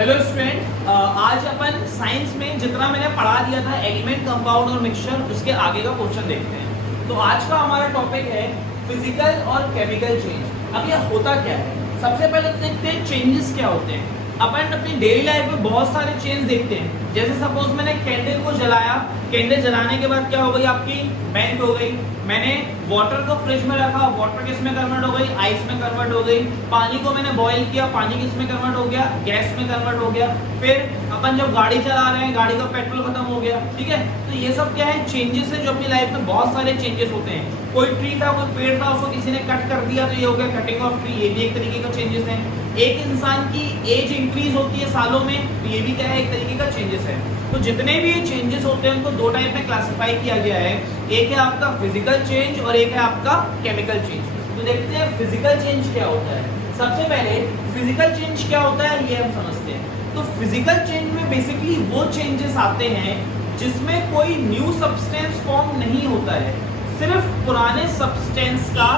Hello student, आज अपन science में जितना मैंने पढ़ा दिया था एलिमेंट, कंपाउंड और मिक्सचर, उसके आगे का क्वेश्चन देखते हैं। तो आज का हमारा टॉपिक है फिजिकल और केमिकल चेंज। अब ये होता क्या है, सबसे पहले तो देखते हैं चेंजेस क्या होते हैं। अपन अपनी डेली लाइफ में बहुत सारे चेंज देखते हैं। जैसे सपोज मैंने कैंडल को जलाया, कैंडल जलाने के बाद क्या हो गई, आपकी मेल्ट हो गई। मैंने वाटर को फ्रिज में रखा, वाटर किस में कन्वर्ट हो गई, आइस में कन्वर्ट हो गई। पानी को मैंने बॉईल किया, पानी किस में कन्वर्ट हो गया, गैस में कन्वर्ट हो गया। फिर अपन जब गाड़ी चला रहे हैं, गाड़ी का पेट्रोल खत्म हो गया। ठीक है, तो ये सब क्या है, चेंजेस है जो अपनी लाइफ में बहुत सारे चेंजेस होते हैं। कोई ट्री था, कोई पेड़ था, उसको किसी ने कट कर दिया तो ये हो गया कटिंग ऑफ ट्री, ये भी एक तरीके का चेंजेस है। एक इंसान की एज इंक्रीज होती है सालों में, तो ये भी क्या है, एक तरीके का चेंजेस है। तो जितने भी ये चेंजेस होते हैं उनको दो टाइप में क्लासिफाई किया गया है। एक है आपका फिजिकल चेंज और एक है आपका केमिकल चेंज। तो देखते हैं फिजिकल चेंज क्या होता है। सबसे पहले फिजिकल चेंज क्या होता है ये हम समझते हैं। तो फिजिकल चेंज में बेसिकली वो चेंजेस आते हैं जिसमें कोई न्यू सब्सटेंस फॉर्म नहीं होता है, सिर्फ पुराने सब्सटेंस का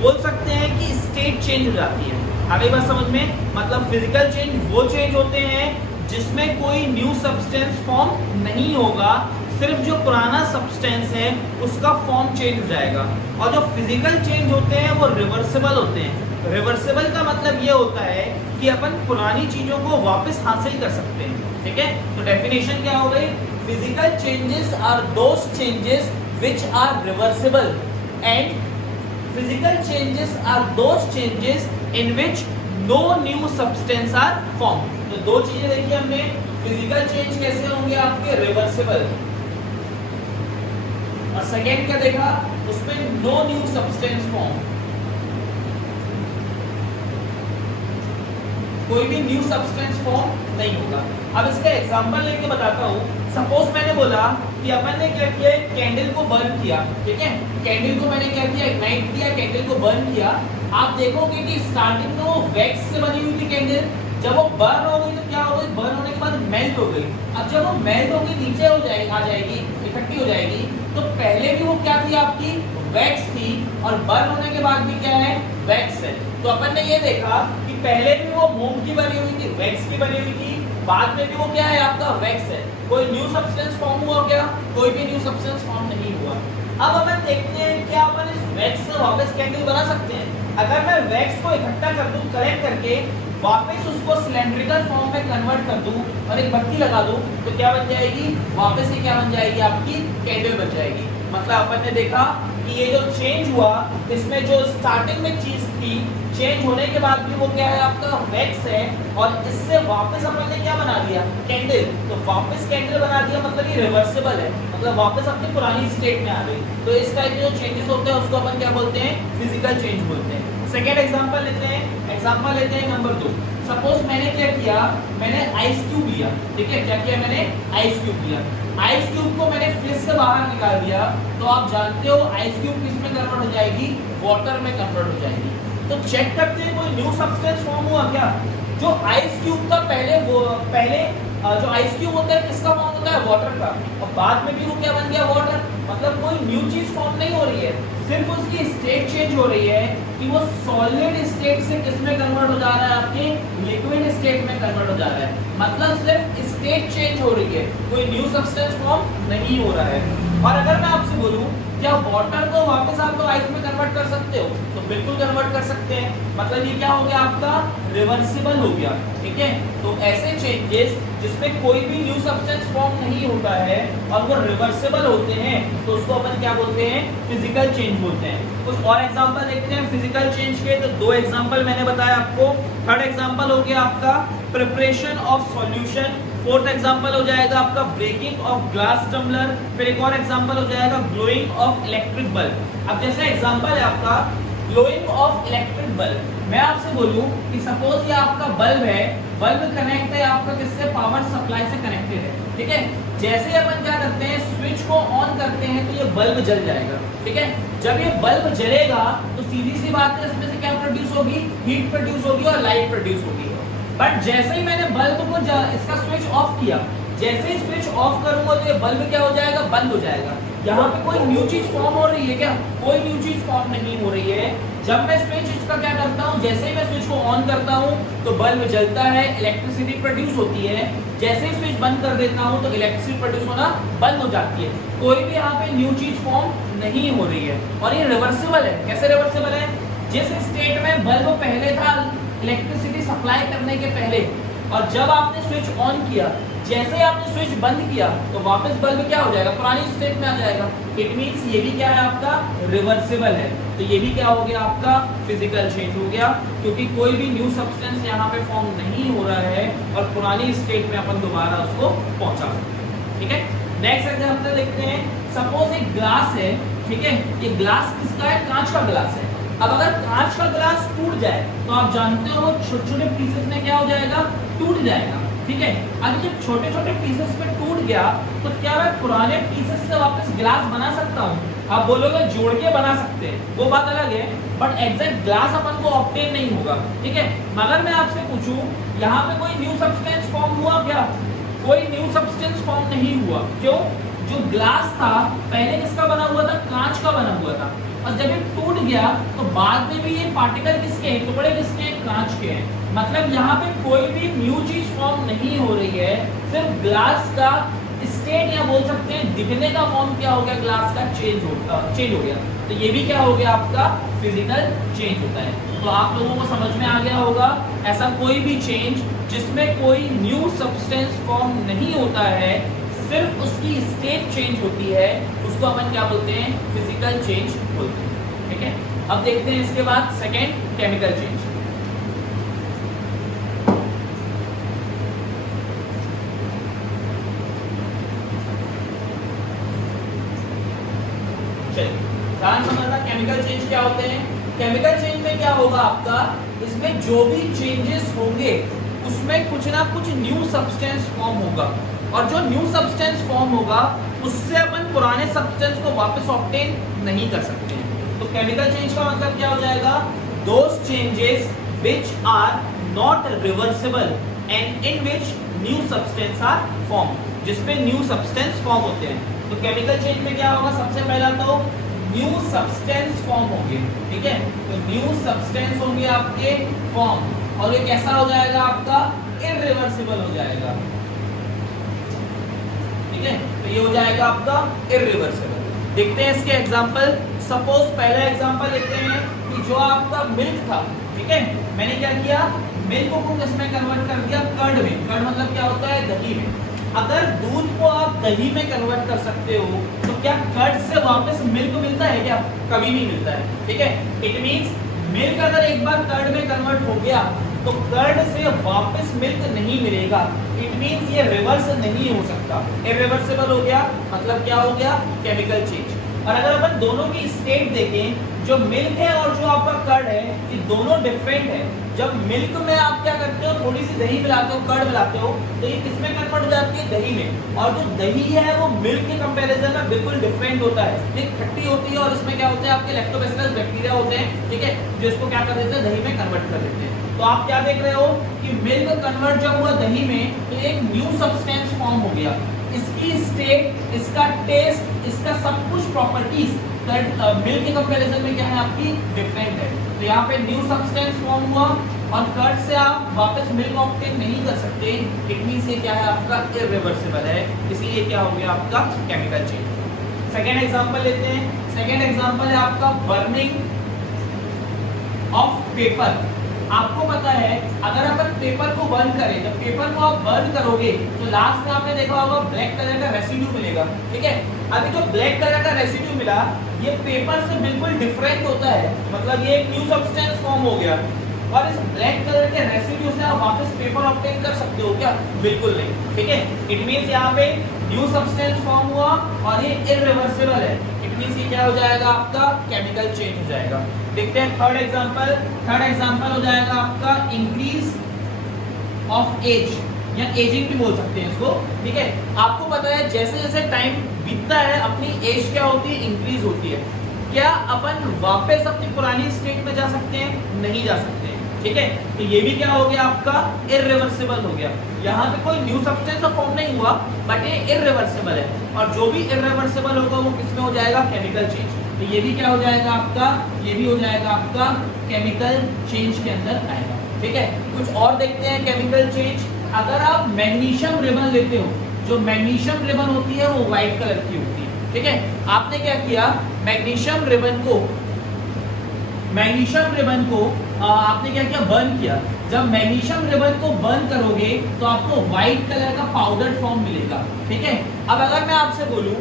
बोल सकते हैं कि स्टेट चेंज हो जाती है। आगे बात समझ में, मतलब फिजिकल चेंज वो चेंज होते हैं जिसमें कोई न्यू सब्सटेंस फॉर्म नहीं होगा, सिर्फ जो पुराना सब्सटेंस है उसका फॉर्म चेंज हो जाएगा। और जो फिजिकल चेंज होते हैं वो रिवर्सिबल होते हैं। रिवर्सिबल का मतलब ये होता है कि अपन पुरानी चीजों को वापस हासिल कर सकते हैं। ठीक है, तो डेफिनेशन क्या हो गई, physical changes are those changes which are reversible and physical changes are those changes in which no new substance are form. तो दो चीजें देखी हमने, फिजिकल चेंज कैसे होंगे आपके, रिवर्सिबल, और सेकेंड क्या देखा, उसमें नो न्यू सब्सटेंस फॉर्म, कोई भी न्यू सब्सटेंस फॉर्म नहीं होगा। अब इसका एग्जांपल लेके बताता हूँ। सपोज मैंने बोला कि अपन ने क्या किया, कैंडल को बर्न किया। ठीक है, कैंडल को मैंने क्या किया, इग्नाइट किया, कैंडल को बर्न किया। आप देखोगे कि स्टार्टिंग में वो वैक्स से बनी हुई थी कैंडल, जब वो बर्न हो गई तो क्या हो गई, बर्न होने के बाद मेल्ट हो गई। अब जब वो मेल्ट होगी नीचे हो जाएगी, आ जाएगी, इकट्ठी हो जाएगी, तो पहले भी वो क्या थी, आपकी वैक्स थी, और बर्न होने के बाद भी क्या है, वैक्स है। तो अपन ने ये देखा कि पहले भी वो मोम की बनी हुई थी, वैक्स की बनी हुई थी, बाद में भी वो क्या है, आपका वैक्स है। कोई न्यू सब्सटेंस फॉर्म हुआ क्या, कोई भी न्यू सब्सटेंस फॉर्म नहीं हुआ। अब अपन देखते हैं क्या अपन इस वैक्स से वापस कैंडल बना सकते हैं। अगर मैं वैक्स को इकट्ठा कर दूं, कलेक्ट करके वापस उसको सिलेंड्रिकल फॉर्म में कन्वर्ट कर दूं और एक बत्ती लगा दूं, तो क्या बन जाएगी, वापस ये क्या बन जाएगी, आपकी कैंडल बन जाएगी। मतलब अपन ने देखा कि ये जो चेंज हुआ, इसमें जो स्टार्टिंग में चीज थी, चेंज होने के बाद भी वो क्या है, आपका वैक्स है, और इससे वापस अपन ने क्या बना दिया, कैंडल। तो वापस कैंडल बना दिया, मतलब ये रिवर्सिबल है, मतलब वापस अपनी पुरानी स्टेट में आ गई। तो इस टाइप के जो चेंजेस होते हैं उसको अपन क्या बोलते हैं, फिजिकल चेंज बोलते हैं। सेकेंड एग्जाम्पल लेते हैं, नंबर 2। सपोज मैंने क्या किया, मैंने आइस क्यूब लिया। ठीक है, क्या किया मैंने, आइस क्यूब लिया। आइस क्यूब को मैंने फ्रिज से बाहर निकाल दिया, तो आप जानते हो आइस क्यूब किस में कन्वर्ट हो जाएगी, वाटर में कन्वर्ट हो जाएगी। तो चेक करते हैं कोई न्यू सब्सटेंस फॉर्म हुआ क्या। जो आइस क्यूब था पहले जो आइस क्यूब होता है किसका फॉर्म होता है, वाटर का, और बाद में भी वो क्या बन गया, वाटर। मतलब कोई न्यू चीज फॉर्म नहीं हो रही है, सिर्फ उसकी स्टेट चेंज हो रही है कि वो सॉलिड स्टेट से किस में कन्वर्ट हो जा रहा है, आपके लिक्विड स्टेट में कन्वर्ट हो जा रहा है। मतलब सिर्फ स्टेट चेंज हो रही है, कोई न्यू सब्सटेंस फॉर्म नहीं हो रहा है। और अगर मैं आपसे बोलूं क्या वाटर को वापस आप तो आइस में कन्वर्ट कर सकते हो, तो बिल्कुल कन्वर्ट कर सकते हैं। मतलब ये क्या हो गया, आपका रिवर्सिबल हो गया। ठीक है, तो ऐसे चेंजेस जिसमें कोई भी न्यू सब्सटेंस फॉर्म नहीं होता है और वो रिवर्सिबल होते हैं, तो उसको अपन क्या बोलते हैं, फिजिकल चेंज बोलते हैं। कुछ और एग्जांपल देखते हैं फिजिकल चेंज के। तो दो एग्जांपल मैंने बताया आपको। थर्ड एग्जांपल हो गया आपका preparation of solution. Fourth example हो जाएगा आपका ब्रेकिंग ऑफ ग्लास टम्बलर। फिर एक और एग्जांपल हो जाएगा ग्लोइंग ऑफ इलेक्ट्रिक बल्ब। अब जैसे एग्जांपल है आपका ग्लोइंग ऑफ इलेक्ट्रिक बल्ब, मैं आपसे बोलूं कि सपोज ये आपका बल्ब है, बल्ब कनेक्ट है आपका किससे, पावर सप्लाई से कनेक्टेड है। ठीक है, जैसे अपन क्या करते हैं, स्विच को ऑन करते हैं तो ये बल्ब जल जाएगा। ठीक है, जब ये बल्ब जलेगा तो सीधी सी बात है, इसमें से क्या प्रोड्यूस होगी, हीट प्रोड्यूस होगी और लाइट प्रोड्यूस होगी। बट जैसे ही मैंने बल्ब को इसका स्विच ऑफ किया, जैसे ही स्विच ऑफ करूंगा तो ये बल्ब क्या हो जाएगा, बंद हो जाएगा। यहाँ पे कोई न्यू चीज फॉर्म हो रही है क्या? कोई न्यू चीज फॉर्म नहीं हो रही है। जब मैं स्विच इसका क्या करता हूँ, जैसे ही मैं स्विच को ऑन करता हूँ तो बल्ब जलता है, इलेक्ट्रिसिटी प्रोड्यूस होती है। जैसे ही स्विच बंद कर देता हूँ तो इलेक्ट्रिसिटी प्रोड्यूस होना बंद हो जाती है। कोई भी यहाँ पे न्यू चीज फॉर्म नहीं हो रही है और ये रिवर्सिबल है। कैसे रिवर्सिबल है? जिस स्टेट में बल्ब पहले था इलेक्ट्रिसिटी सप्लाई करने के पहले, और जब आपने स्विच ऑन किया, जैसे ही आपने स्विच बंद किया तो वापस बल्ब क्या हो जाएगा? पुरानी स्टेट में आ जाएगा। इट मींस ये भी क्या है आपका? रिवर्सिबल है। तो ये भी क्या हो गया आपका? फिजिकल चेंज हो गया, क्योंकि कोई भी न्यू सब्सटेंस यहाँ पे फॉर्म नहीं हो रहा है और पुरानी स्टेट में अपन दोबारा उसको पहुंचा सकते हैं। ठीक है, नेक्स्ट एग्जांपल देखते हैं। सपोज एक ग्लास है, ठीक है, ये ग्लास किसका है? कांच का ग्लास है। अब अगर कांच का ग्लास टूट जाए तो आप जानते हो छोटे छोटे पीसेस में क्या हो जाएगा? टूट जाएगा। ठीक है, अब जब छोटे छोटे पीसेस में टूट गया तो क्या मैं पुराने पीसेस से वापस ग्लास बना सकता हूँ? आप बोलोगे जोड़ के बना सकते हैं, वो बात अलग है, बट एग्जैक्ट ग्लास अपन को ऑब्टेन नहीं होगा। ठीक है, मगर मैं आपसे पूछूं, यहाँ पे कोई न्यू सब्सटेंस फॉर्म हुआ क्या? कोई न्यू सब्सटेंस फॉर्म नहीं हुआ। क्यों? जो ग्लास था पहले किसका बना हुआ था? कांच का बना हुआ था, और जब ये टूट गया तो बाद में भी ये पार्टिकल किसके हैं? टुकड़े किसके हैं? कांच के हैं। मतलब यहाँ पे कोई भी न्यू चीज फॉर्म नहीं हो रही है, सिर्फ ग्लास का स्टेट या बोल सकते हैं दिखने का फॉर्म क्या हो गया? ग्लास का चेंज हो गया। तो ये भी क्या हो गया आपका? फिजिकल चेंज होता है। तो आप लोगों को समझ में आ गया होगा, ऐसा कोई भी चेंज जिसमें कोई न्यू सब्सटेंस फॉर्म नहीं होता है, सिर्फ उसकी स्टेट चेंज होती है, उसको अपन क्या बोलते हैं? फिजिकल चेंज बोलते हैं। ठीक है, अब देखते हैं इसके बाद सेकेंड, केमिकल चेंज। ध्यान समझना, केमिकल चेंज क्या होते हैं। केमिकल चेंज में क्या होगा आपका? इसमें जो भी चेंजेस होंगे उसमें कुछ ना कुछ न्यू सब्सटेंस फॉर्म होगा, और जो न्यू सब्सटेंस फॉर्म होगा उससे अपन पुराने सब्सटेंस को वापस ऑब्टेन नहीं कर सकते हैं। तो केमिकल चेंज का मतलब क्या हो जाएगा? Those changes which are not reversible and in which new substance are form, जिसपे न्यू सब्सटेंस फॉर्म होते हैं। तो केमिकल चेंज में क्या होगा? सबसे पहला तो न्यू सब्सटेंस फॉर्म होंगे। ठीक है, तो न्यू सब्सटेंस होंगे आपके फॉर्म, और ये कैसा हो जाएगा आपका? इरिवर्सिबल हो जाएगा। ठीक है, तो ये हो जाएगा आपका इरिवर्सिबल। देखते हैं इसके एग्जांपल। सपोज पहला एग्जांपल देखते हैं कि जो आपका मिल्क था, ठीक है, मैंने क्या किया? मिल्क को किसमें कन्वर्ट कर दिया? कर्ड में। कर्ड मतलब क्या होता है? दही में। अगर दूध को आप दही में कन्वर्ट कर सकते हो तो क्या कर्ड से वापस मिल्क मिलता है क्या? कभी नहीं मिलता है। ठीक है, इट मींस मिल्क अगर एक बार कर्ड में कन्वर्ट हो गया तो कर्ड से वापस मिल्क नहीं मिलेगा। इट मींस ये रिवर्स नहीं हो सकता, इरिवर्सिबल हो गया। मतलब क्या हो गया? Chemical change. और अगर अपन दोनों की स्टेट देखें, जो मिल्क है और जो आपका कर्ड है, ये दोनों डिफरेंट है। जब मिल्क में आप क्या करते हो? थोड़ी सी दही मिलाते हो, कर्ड मिलाते हो, तो ये किसमें कन्वर्ट हो जाती है? दही में। और जो दही है वो मिल्क के कंपैरिजन में बिल्कुल डिफरेंट होता है। ये खट्टी होती है और इसमें क्या होते हैं? आपके लैक्टोबैसिलस बैक्टीरिया होते हैं, ठीक है, जो इसको क्या कर देते हैं? दही में कन्वर्ट कर देते हैं। तो आप क्या देख रहे हो कि मिल्क कन्वर्ट जब हुआ दही में तो एक न्यू सब्सटेंस फॉर्म हो गया। इसकी स्टेट, इसका टेस्ट, इसका सब कुछ प्रॉपर्टीज मिल्क के कंपैरिजन में क्या है? आपकी डिफरेंट है। तो यहाँ पे न्यू सब्सटेंस फॉर्म हुआ और कर्ड से आप वापस मिल्क ऑब्टेन नहीं कर सकते। इट मींस ये क्या है? आपका इरिवर्सिबल है, इसीलिए क्या हो गया? आपका केमिकल चेंज। सेकेंड एग्जांपल लेते हैं। सेकेंड एग्जांपल है आपका बर्निंग ऑफ पेपर। आपको पता है अगर अपन पेपर को बर्न करें, जब पेपर को आप बर्न करोगे तो लास्ट में आपने देखा होगा ब्लैक कलर का रेसिड्यू मिलेगा। ठीक है, अभी जो ब्लैक कलर का रेसिड्यू मिला ये पेपर से बिल्कुल डिफरेंट होता है, मतलब ये एक न्यू सब्सटेंस फॉर्म हो गया। और इस ब्लैक कलर के रेसिड्यू से आप वापस पेपर ऑब्टेन कर सकते हो क्या? बिल्कुल नहीं। ठीक है, इट मींस यहाँ पे न्यू सब्सटेंस फॉर्म हुआ और ये इरिवर्सिबल है। इट मींस ये क्या हो जाएगा? आपका केमिकल चेंज हो जाएगा। देखते हैं थर्ड एग्जांपल। थर्ड एग्जांपल हो जाएगा आपका इंक्रीज ऑफ एज, या एजिंग भी बोल सकते हैं इसको। ठीक है, आपको पता है जैसे जैसे टाइम बीतता है अपनी एज क्या होती है? इंक्रीज होती है। क्या अपन वापस अपनी पुरानी स्टेट में जा सकते हैं? नहीं जा सकते। ठीक है, तो ये भी क्या हो गया आपका इररिवर्सिबल हो गया। यहाँ पे कोई न्यू सब्सटेंस फॉर्म नहीं हुआ बट ये इररिवर्सिबल है, और जो भी इररिवर्सिबल होगा वो किसमें हो जाएगा, केमिकल चेंज। तो ये भी क्या हो जाएगा आपका, ये भी हो जाएगा आपका केमिकल चेंज के अंदर आएगा। ठीक है, कुछ और देखते हैं केमिकल चेंज। अगर आप मैग्नीशियम रिबन लेते हो, जो मैग्नीशियम रिबन होती है वो व्हाइट कलर की होती है। ठीक है, आपने क्या किया, मैग्नीशियम रिबन को आपने क्या किया, बर्न किया। जब मैग्नीशियम रिबन को बर्न करोगे तो आपको व्हाइट कलर का पाउडर फॉर्म मिलेगा। ठीक है, अब अगर मैं आपसे बोलूं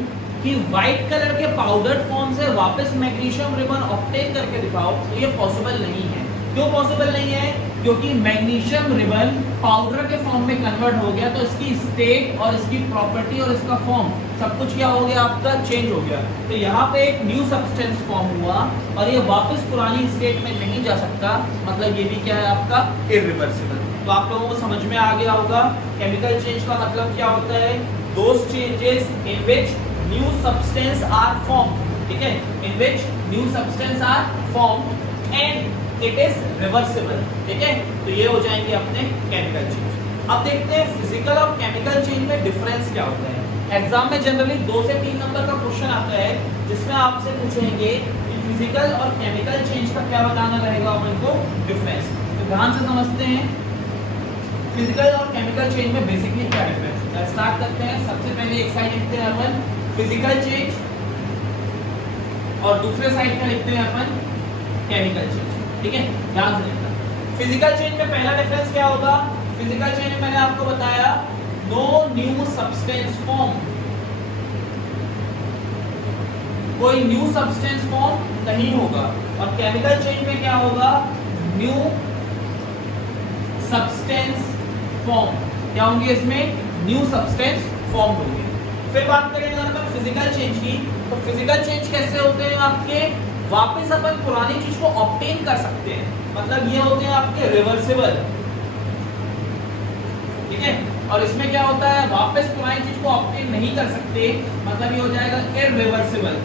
कि व्हाइट कलर के पाउडर फॉर्म से वापस मैग्नीशियम रिबन ऑब्टेन करके दिखाओ, तो ये पॉसिबल नहीं है। क्यों पॉसिबल नहीं है, क्योंकि मैग्नीशियम रिबन पाउडर के फॉर्म में कन्वर्ट हो गया, तो इसकी स्टेट और इसकी प्रॉपर्टी और इसका फॉर्म सब कुछ क्या हो गया आपका, चेंज हो गया। तो यहाँ पे एक न्यू सब्सटेंस फॉर्म हुआ और ये वापस पुरानी स्टेट में नहीं जा सकता, मतलब ये भी क्या है आपका, इररिवर्सिबल। तो आप लोगों को समझ में आ गया होगा केमिकल चेंज का मतलब क्या होता है, those changes in which new substance are form. ठीक है, in which new substance are form and it is reversible. ठीक है, तो ये हो जाएंगे अपने केमिकल चेंज। अब देखते हैं फिजिकल और केमिकल चेंज में डिफरेंस क्या होता है। एग्जाम में जनरली 2 से 3 नंबर का क्वेश्चन आता है जिसमें आपसे पूछेंगे कि फिजिकल और केमिकल चेंज का क्या बताना रहेगा अपन को डिफरेंस। तो ध्यान से समझते हैं फिजिकल और केमिकल चेंज में बेसिकली क्या डिफरेंस है। स्टार्ट करते हैं। सबसे पहले एक साइड लिखते हैं अपन फिजिकल चेंज और दूसरे साइड का लिखते हैं अपन केमिकल चेंज। ठीक है, ध्यान से देखना। फिजिकल चेंज में पहला डिफरेंस क्या होगा, फिजिकल चेंज में मैंने आपको बताया नो न्यू सब्सटेंस फॉर्म, कोई न्यू सब्सटेंस फॉर्म नहीं होगा। और केमिकल चेंज में क्या होगा, न्यू सब्सटेंस फॉर्म, क्या होंगे इसमें, न्यू सब्सटेंस फॉर्म होंगे। फिर बात करें अगर अपन फिजिकल चेंज की, तो फिजिकल चेंज कैसे होते हैं आपके, वापस अपन पुरानी चीज को ऑब्टेन कर सकते हैं, मतलब ये होते हैं आपके रिवर्सिबल। ठीक है, और इसमें क्या होता है, वापस पुरानी चीज को ऑब्टेन नहीं कर सकते, मतलब ये हो जाएगा इररिवर्सिबल।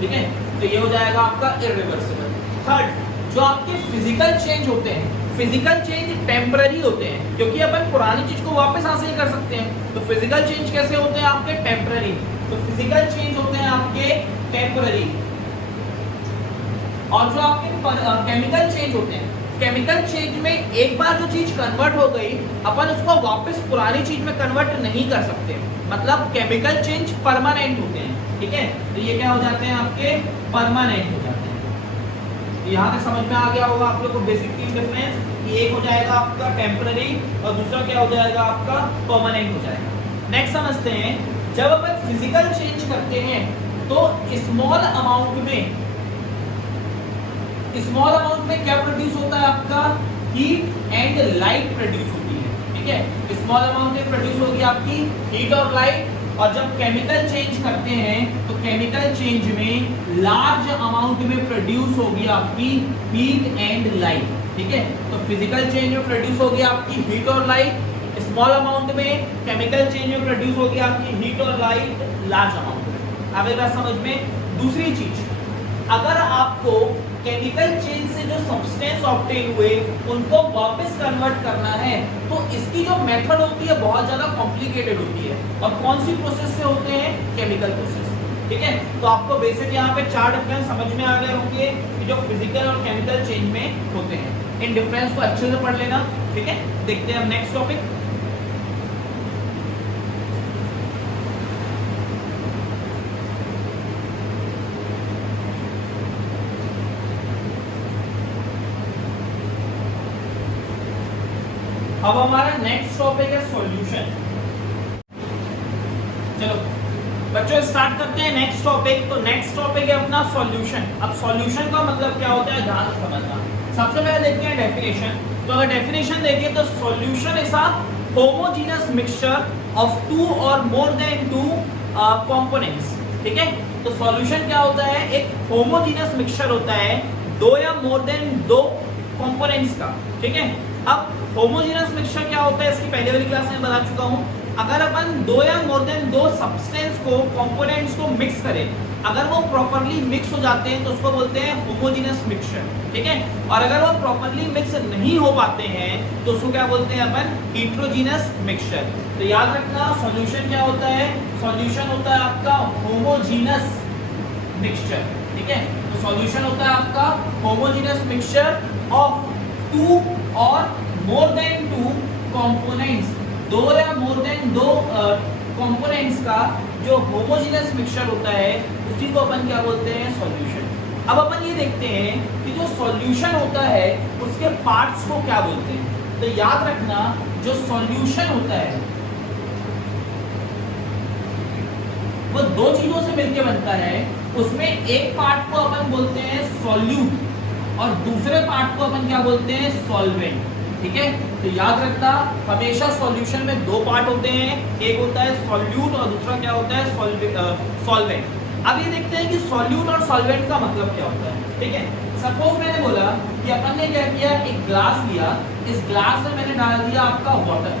ठीक है, तो ये हो जाएगा आपका इररिवर्सिबल। थर्ड, जो आपके फिजिकल चेंज होते हैं, फिजिकल चेंज टेम्पररी होते हैं, क्योंकि अपन पुरानी चीज को वापस हासिल कर सकते हैं। तो फिजिकल चेंज कैसे होते हैं आपके, टेम्पररी। तो फिजिकल चेंज होते हैं आपके टेम्पररी। और जो आपके केमिकल चेंज होते हैं, केमिकल चेंज में एक बार जो चीज कन्वर्ट हो गई, अपन उसको वापस पुरानी चीज में कन्वर्ट नहीं कर सकते, मतलब केमिकल चेंज परमानेंट होते हैं। ठीक है, तो ये क्या हो जाते हैं आपके, परमानेंट हो जाते हैं। तो यहाँ तक समझ में आ गया होगा आप लोग को बेसिक तीन डिफरेंस, एक हो जाएगा आपका टेम्पररी और दूसरा क्या हो जाएगा आपका परमानेंट हो जाएगा। नेक्स्ट समझते हैं, जब अपन फिजिकल चेंज करते हैं तो स्मॉल अमाउंट में क्या प्रोड्यूस होता है आपका, हीट एंड लाइट प्रोड्यूस होती है। ठीक है, स्मॉल अमाउंट में प्रोड्यूस होगी आपकी हीट और लाइट, और जब केमिकल चेंज करते हैं तो केमिकल चेंज में लार्ज अमाउंट में प्रोड्यूस होगी आपकी हीट एंड लाइट। ठीक है, तो फिजिकल चेंज में प्रोड्यूस होगी आपकी हीट और लाइट, स्मॉल अमाउंट में केमिकल चेंज में प्रोड्यूस होगी आपकी हीट और लाइट लार्ज अमाउंट में। अब एक बात समझ में, दूसरी चीज, अगर आपको केमिकल चेंज से जो सब्सटेंस ऑब्टेन हुए उनको वापस कन्वर्ट करना है, तो इसकी जो मेथड होती है बहुत ज्यादा कॉम्प्लिकेटेड होती है। और कौन सी प्रोसेस से होते हैं, केमिकल प्रोसेस। ठीक है, तो आपको बेसिक यहाँ पे 4 डिफरेंस समझ में आ गए होंगे कि जो फिजिकल और केमिकल चेंज में होते हैं। इन डिफरेंस को अच्छे से पढ़ लेना। ठीक है, देखते हैं हम नेक्स्ट टॉपिक। अब हमारा नेक्स्ट टॉपिक है सॉल्यूशन। चलो बच्चों स्टार्ट करते हैं नेक्स्ट टॉपिक। तो नेक्स्ट टॉपिक है अपना सॉल्यूशन। अब सॉल्यूशन का मतलब क्या होता है, ध्यान से समझना। सबसे पहले देखते हैं डेफिनेशन। तो अगर डेफिनेशन देखिए तो solution is a homogeneous mixture of 2 और मोर देन 2 कंपोनेंट्स। ठीक है, तो सॉल्यूशन क्या होता है, एक होमोजेनियस मिक्सचर होता है 2 या मोर देन 2 कंपोनेंट्स का। ठीक है, अब होमोजेनियस मिक्सचर क्या होता है, इसकी पहले वाली क्लास में बता चुका हूं। अगर अपन 2 या मोर देन 2 सब्सटेंस को, कंपोनेंट्स को मिक्स करें अगर वो प्रॉपरली मिक्स हो जाते हैं तो उसको बोलते हैं होमोजेनस मिक्सचर, ठीक है। और अगर वो प्रॉपरली मिक्स नहीं हो पाते हैं तो उसको क्या बोलते हैं अपन, हेट्रोजीनस मिक्सचर। तो याद रखना सॉल्यूशन क्या होता है, सॉल्यूशन होता है आपका होमोजेनस मिक्सचर, ठीक है। तो सॉल्यूशन होता है आपका होमोजेनस मिक्सचर ऑफ टू और मोर देन टू कंपोनेंट्स, दो या मोर देन दो कंपोनेंट्स का जो होमोजेनस मिक्सचर होता है उसी को अपन क्या बोलते हैं, सॉल्यूशन। अब अपन ये देखते हैं कि जो सॉल्यूशन होता है उसके पार्ट्स को क्या बोलते हैं। तो याद रखना जो सॉल्यूशन होता है वो दो चीजों से मिलकर बनता है, उसमें एक पार्ट को अपन बोलते हैं सॉल्यूट और दूसरे पार्ट को अपन क्या बोलते हैं, सॉल्वेंट, ठीक है। तो याद रखना हमेशा सॉल्यूशन में दो पार्ट होते हैं, एक होता है सॉल्यूट और दूसरा क्या होता है, सॉल्वेंट। अब ये देखते हैं कि सॉल्यूट और सॉल्वेंट का मतलब क्या होता है, ठीक है। सपोज मैंने बोला कि अपन ने क्या किया, एक ग्लास लिया, इस ग्लास में मैंने डाल दिया आपका वाटर,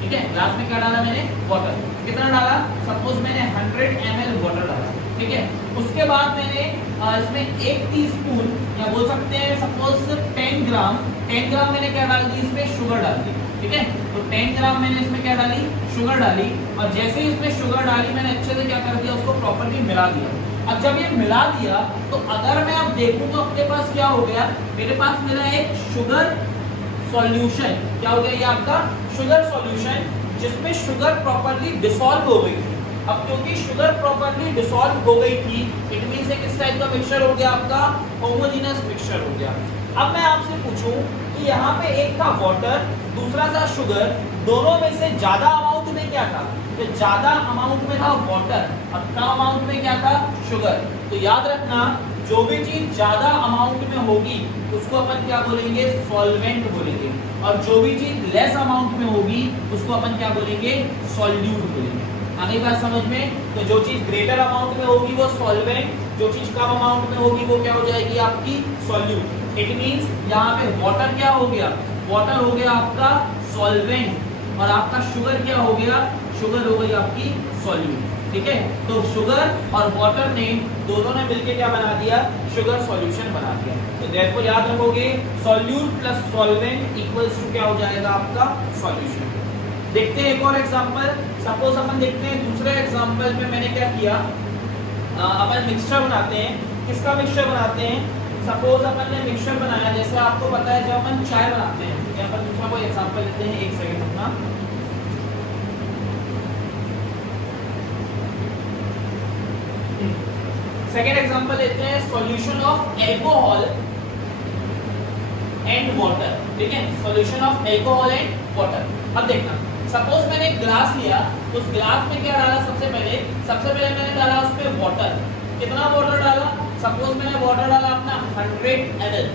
ठीक है। ग्लास में क्या डाला मैंने, वाटर। कितना डाला, सपोज मैंने 100 ml वाटर डाला, ठीक है। उसके बाद मैंने इसमें 1 टीस्पून या बोल सकते हैं सपोज 10 ग्राम मैंने क्या डाल दी, इसमें शुगर डाल दी, ठीक है। तो 10 ग्राम मैंने इसमें क्या डाली, शुगर डाली। और जैसे ही इसमें शुगर डाली मैंने अच्छे से क्या कर दिया, उसको प्रॉपर्ली मिला दिया। अब जब ये मिला दिया तो अगर मैं अब देखूं तो अपने पास क्या हो गया, मेरे पास मेरा एक शुगर सॉल्यूशन, क्या हो गया ये आपका शुगर सॉल्यूशन, जिसमें शुगर प्रॉपर्ली डिसॉल्व हो गई थी। अब क्योंकि शुगर प्रॉपर्ली डिसॉल्व हो गई थी, इट मींस एक इस टाइप का मिक्सचर हो गया आपका, होमोजेनस मिक्सचर हो गया। अब मैं आपसे पूछूं कि यहाँ पे एक था वाटर, दूसरा था शुगर, दोनों में से ज्यादा अमाउंट में क्या था, तो ज्यादा अमाउंट में था वाटर और कम अमाउंट में क्या था, शुगर। तो याद रखना जो भी चीज ज्यादा अमाउंट में होगी उसको अपन क्या बोलेंगे, सॉल्वेंट बोलेंगे, और जो भी चीज लेस अमाउंट में होगी उसको अपन क्या बोलेंगे, सॉल्यूट बोलेंगे। आगे बात समझ में, तो जो चीज ग्रेटर अमाउंट में होगी वो सॉल्वेंट, जो चीज कम अमाउंट में होगी वो क्या हो जाएगी आपकी, सॉल्यूट। इट मींस यहाँ पे वाटर क्या हो गया, वाटर हो गया आपका सॉल्वेंट और आपका शुगर क्या हो गया, शुगर हो गई आपकी सॉल्यूट, ठीक है। तो शुगर और वाटर ने दोनों ने मिलकर क्या बना दिया, शुगर सॉल्यूशन बना दिया। तो देयरफॉर याद रखोगे solute plus solvent equals to क्या हो जाएगा आपका, सॉल्यूशन। देखते हैं एक और एग्जांपल। सपोज अपन देखते हैं दूसरे एग्जांपल में मैंने क्या किया, अपन मिक्सचर बनाते हैं। किसका मिक्सचर बनाते हैं, सपोज अपन ने मिक्सचर बनाया, जैसे आपको पता है जब अपन चाय बनाते हैं, ठीक है। अपन दूसरा कोई एग्जांपल लेते हैं, एक सेकंड रुकना। सेकेंड एग्जांपल लेते हैं, solution of alcohol and water, ठीक है। Solution of alcohol and water. अब देखना सपोज मैंने एक ग्लास लिया, उस ग्लास में क्या डाला, सबसे पहले मैंने डाला उसमें वाटर। कितना वाटर डाला, सपोज मैंने वाटर डाला अपना 100 ml।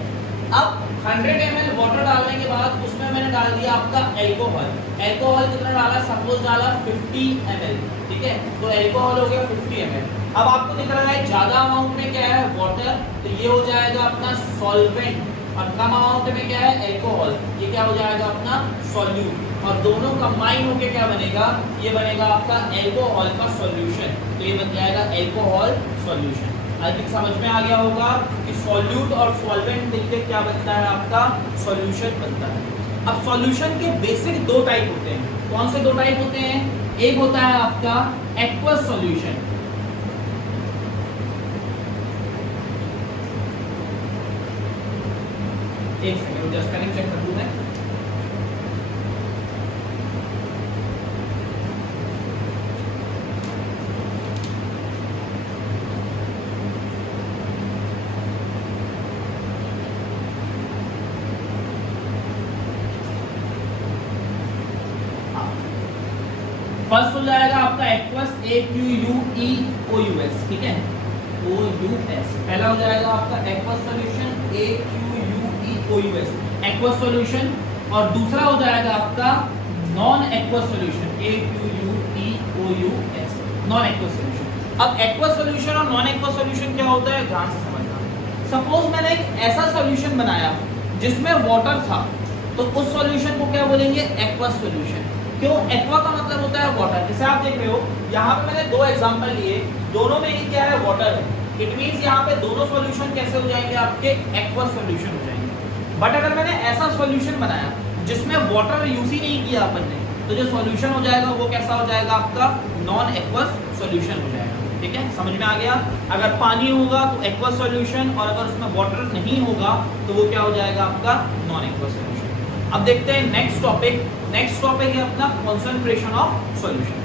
अब 100 ml वाटर डालने के बाद उसमें मैंने डाल दिया आपका अल्कोहल। अल्कोहल कितना डाला, सपोज डाला 50 ml, ठीक है। तो अल्कोहल हो गया 50 ml। अब आपको दिख रहा है ज्यादा अमाउंट में क्या है, वाटर, तो ये हो जाएगा अपना सॉल्वेंट, और कम अमाउंट में क्या है, अल्कोहल, ये क्या हो जाएगा अपना सॉल्यूट। और दोनों कंबाइन होके क्या बनेगा, ये बनेगा आपका अल्कोहल का सॉल्यूशन। तो ये बन जाएगा अल्कोहल सॉल्यूशन। आई थिंक समझ में आ गया होगा कि सॉल्यूट और सॉल्वेंट मिलकर क्या बनता है, आपका सॉल्यूशन बनता है। अब सॉल्यूशन के बेसिक दो टाइप होते हैं। कौन से दो टाइप होते हैं, एक होता है आपका एक्वस सॉल्यूशन, एक सेकंड जस्ट स्पेलिंग चेक कर दूं मैं। फर्स्ट हो जाएगा आपका एक्वस, AQUEOUS, ठीक है, OUS। पहला हो जाएगा आपका aqueous solution, AQUEOUS, aqueous solution. और दूसरा हो जाएगा आपका non aqueous solution, AQUEOUS, non aqueous solution. अब एक्वस सॉल्यूशन और नॉन एक्वस सॉल्यूशन क्या होता है, ध्यान से समझना। सपोज मैंने एक ऐसा सॉल्यूशन बनाया जिसमें वाटर था, तो उस सॉल्यूशन को क्या बोलेंगे, एक्वस सॉल्यूशन। क्यों? एक्वा का मतलब होता है वाटर। जैसे आप देख रहे हो यहाँ पे मैंने दो एग्जांपल लिए, दोनों में ही क्या है? वाटर है। इट मींस यहाँ पे दोनों सॉल्यूशन कैसे हो जाएंगे? आपके एक्वा सॉल्यूशन हो जाएंगे। बट अगर मैंने ऐसा सॉल्यूशन बनाया जिसमें वाटर यूज ही नहीं किया अपन ने, तो जो सॉल्यूशन हो जाएगा वो कैसा हो जाएगा? आपका नॉन एक्वस सॉल्यूशन हो जाएगा। ठीक है, समझ में आ गया? अगर पानी होगा तो एक्वस सॉल्यूशन, और अगर उसमें वाटर नहीं होगा तो वो क्या हो जाएगा? आपका नॉन एक्वस सॉल्यूशन। अब देखते हैं नेक्स्ट टॉपिक। नेक्स्ट टॉपिक है अपना कंसंट्रेशन ऑफ सॉल्यूशन।